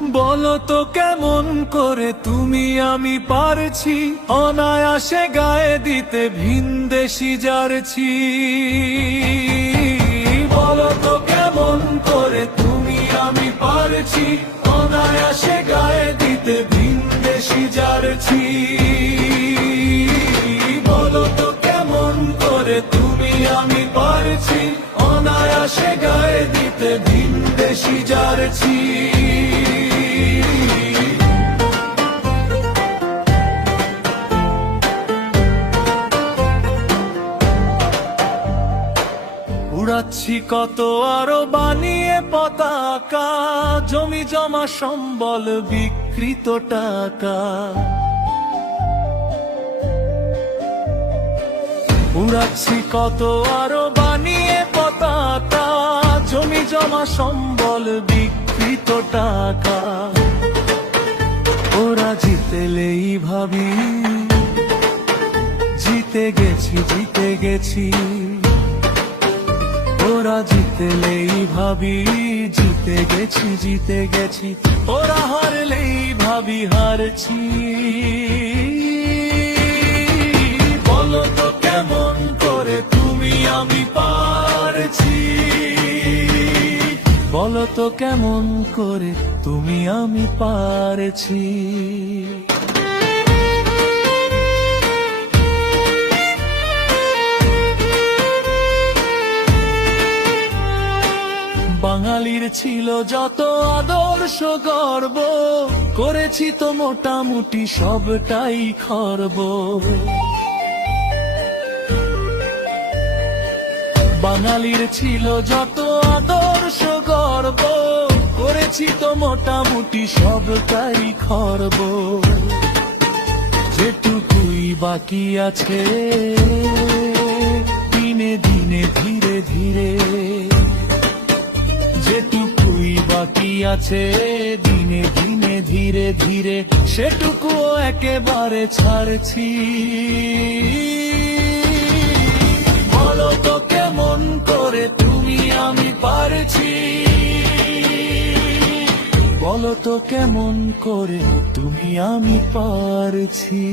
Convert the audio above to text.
বলো তো কেমন করে তুমি আমি পারছি অনায়াসে গায়ে দিতে ভিনদেশি জারছি। বলো তো কেমন করে তুমি আমি পারছি অনায়াসে গায়ে দিতে ভিনদেশি জারছি। বলো তো কেমন করে তুমি আমি পারছি অনায়াসে গায়ে দিতে ভিনদেশি জারছি। উড়াচ্ছি কত আরো বানিয়ে পতাকা, জমি জমা সম্বল বিকৃত টাকা। উড়াচ্ছি কত আরো বানিয়ে পতাকা, জমি জমা সম্বল বিকৃত টাকা। ওরা জিতেলেই ভাবি জিতে গেছি জিতে গেছি। ওরা জিতলেই ভাবি জিতে গেছি জিতে গেছি। ওরা হারলেই ভাবি হারছি। বলো তো কেমন করে তুমি আমি পারছি। বলো তো কেমন করে তুমি আমি পারছি। বাঙালির ছিল যত আদর্শ গর্ব, করেছি তো মোটামুটি সবটাই খর্ব। বাঙালির ছিল যত আদর্শ গর্ব, করেছি তো মোটামুটি সবটাই খর্ব। যেটুকুই বাকি আছে দিনে দিনে ধীরে ধীরে, যেটুকুই বাকি আছে দিনে দিনে ধীরে ধীরে, সেটুকুও একেবারে ছাড়ছি। বলো তো কেমন করে তুমি আমি পারছি। বলো তো কেমন করে তুমি আমি পারছি।